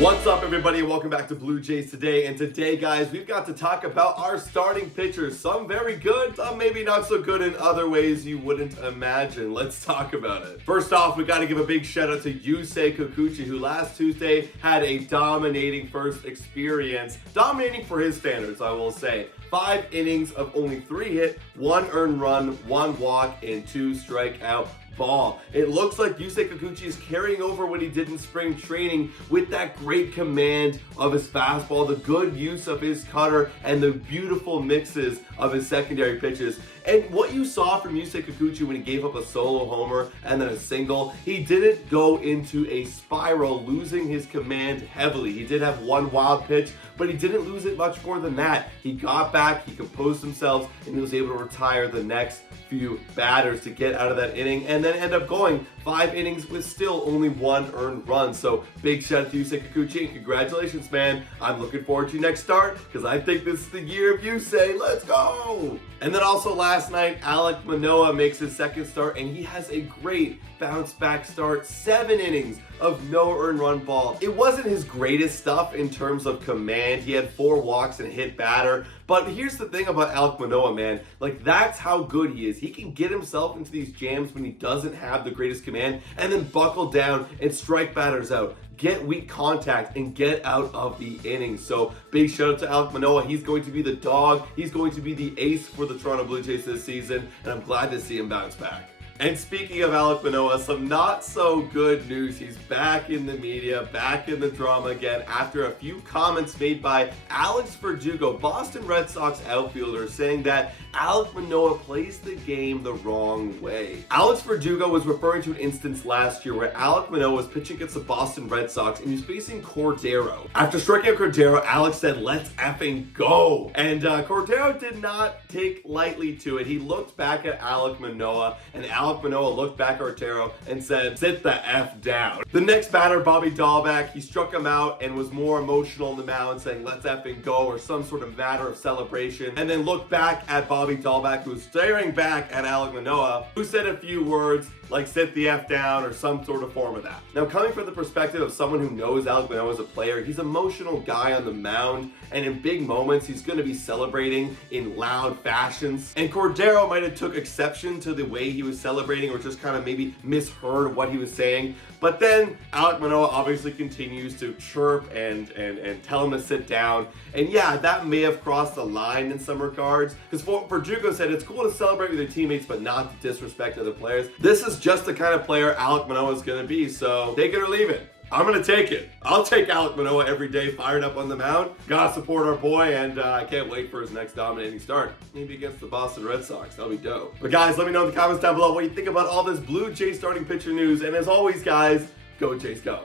What's up, everybody, and welcome back to Blue Jays Today. And today, guys, we've got to talk about our starting pitchers. Some very good, some maybe not so good in other ways you wouldn't imagine. Let's talk about it. First off, we got to give a big shout out to Yusei Kikuchi, who last Tuesday had a dominating first experience. Dominating for his standards, I will say. 5 innings of only 3 hit, 1 earned run, 1 walk, and 2 strikeout ball. It looks like Yusei Kikuchi is carrying over what he did in spring training with that great command of his fastball, the good use of his cutter, and the beautiful mixes of his secondary pitches. And what you saw from Yusei Kikuchi when he gave up a solo homer and then a single, he didn't go into a spiral, losing his command heavily. He did have 1 wild pitch, but he didn't lose it much more than that. He got back, he composed himself, and he was able to retire the next few batters to get out of that inning and then end up going 5 innings with still only 1 earned run. So big shout out to Yusei Kikuchi and congratulations, man. I'm looking forward to your next start because I think this is the year of Yusei. Let's go! And then also last night, Alek Manoah makes his second start and he has a great bounce back start. 7 innings of no earned run ball. It wasn't his greatest stuff in terms of command. He had 4 walks and a hit batter. But here's the thing about Alek Manoah, man. Like, that's how good he is. He can get himself into these jams when he doesn't have the greatest command and then buckle down and strike batters out. Get weak contact and get out of the inning. So big shout out to Alek Manoah. He's going to be the dog. He's going to be the ace for the Toronto Blue Jays this season. And I'm glad to see him bounce back. And speaking of Alek Manoah, some not so good news. He's back in the media, back in the drama again after a few comments made by Verdugo, Boston Red Sox outfielder, saying that Alek Manoah plays the game the wrong way. Verdugo was referring to an instance last year where Alek Manoah was pitching against the Boston Red Sox and he was facing Cordero. After striking out Cordero, Alek said, "Let's effing go." And Cordero did not take lightly to it. He looked back at Alek Manoah and Alek Manoah looked back at Cordero and said, "Sit the F down." The next batter, Bobby Dalbec, he struck him out and was more emotional on the mound, saying, "Let's effing go," or some sort of matter of celebration, and then looked back at Bobby Dalbec, who was staring back at Alek Manoah, who said a few words like "sit the F down" or some sort of form of that. Now, coming from the perspective of someone who knows Alek Manoah as a player, he's an emotional guy on the mound, and in big moments, he's going to be celebrating in loud fashions. And Cordero might have took exception to the way he was celebrating or just kind of maybe misheard what he was saying. But then Alek Manoah obviously continues to chirp and tell him to sit down. And yeah, that may have crossed the line in some regards, because Verdugo said it's cool to celebrate with your teammates, but not to disrespect other players. This is just the kind of player Alek Manoah is going to be, so take it or leave it. I'm going to take it. I'll take Alek Manoah every day, fired up on the mound. Gotta support our boy, and I can't wait for his next dominating start. Maybe against the Boston Red Sox. That'll be dope. But guys, let me know in the comments down below what you think about all this Blue Jays starting pitcher news. And as always, guys, go Jays go.